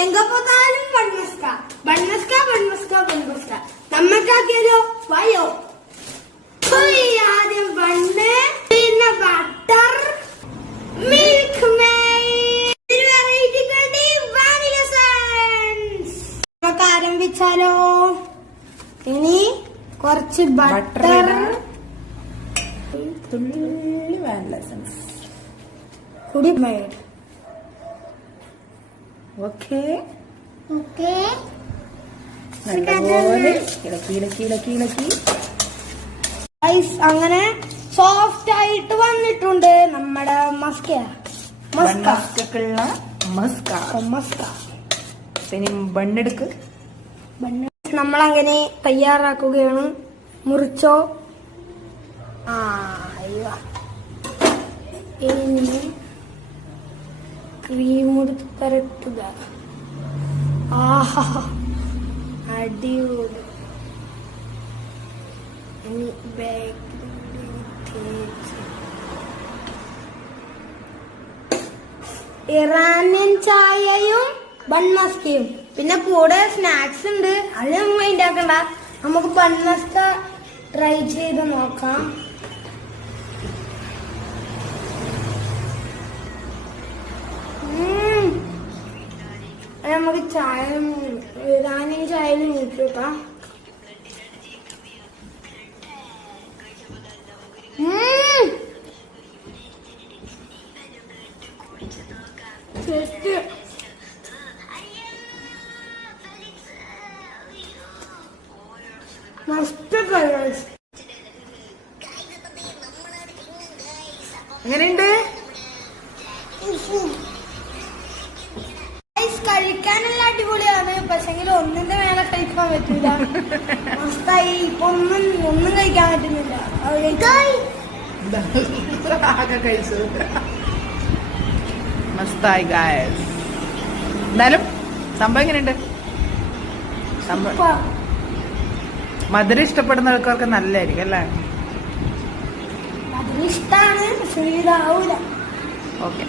എങ്ക പോത്താലും ബൺമസ്ക ബൺമസ്ക ബൺമസ്ക ബൺമസ്ക നമ്മൾക്കാക്കിയാലോ വായോ. ആദ്യം ബണ്ണ്, പിന്നെ butter, milk made, vanilla essence. നമുക്ക് ആരംഭിച്ചാലോ. ഇനി കുറച്ച് ബട്ടർ, തുള്ളി വാനില എസൻസ് കൂടി മെയ്ഡ്. ഓക്കെ ഓക്കെ, നല്ലപോലെ ഇളക്കി ഇളക്കി ഇളക്കി ഇളക്കി. അങ്ങനെ സോഫ്റ്റ് ആയിട്ട് വന്നിട്ടുണ്ട് നമ്മുടെ മസ്ക. മസ്കുള്ള Musca Musca. പിന്നെ ബണ്ണെടുക്ക്. നമ്മളങ്ങനെ തയ്യാറാക്കുകയാണ്. മുറിച്ചോ. ഇനി ക്രീം എടുത്ത് പരട്ടുക. ആഹാ, അടിപൊളി. ഇനി ഇറാനിയൻ ചായയും ബൺമസ്കയും പിന്നെ കൂടെ സ്നാക്സ് ഉണ്ട്. അത് നമ്മൾ ഉണ്ടാക്കണ്ട. നമുക്ക് ബൺമസ്ക ട്രൈ ചെയ്ത് നോക്കാം. നമുക്ക് ചായ ഇറാനിയൻ ചായയിൽ നീക്കി വെക്കാം. എങ്ങനെയുണ്ട്? കഴിക്കാനുള്ള അടിപൊളിയാണ്. പക്ഷെങ്കിൽ ഒന്നിന്റെ മേലെ കഴിക്കാൻ പറ്റില്ല. മസ്തായി. ഇപ്പൊ ഒന്നും കഴിക്കാൻ പറ്റുന്നില്ല. മസ്തായി ഗായ്സ്. എന്തായാലും സംഭവം എങ്ങനെയുണ്ട്? മധുരം ഇഷ്ടപ്പെടുന്ന ആൾക്കാർക്ക് നല്ലതായിരിക്കും അല്ലേ? മധുരം ഇഷ്ടമാണ്, പക്ഷെ ഇതാവൂല. ഓക്കെ.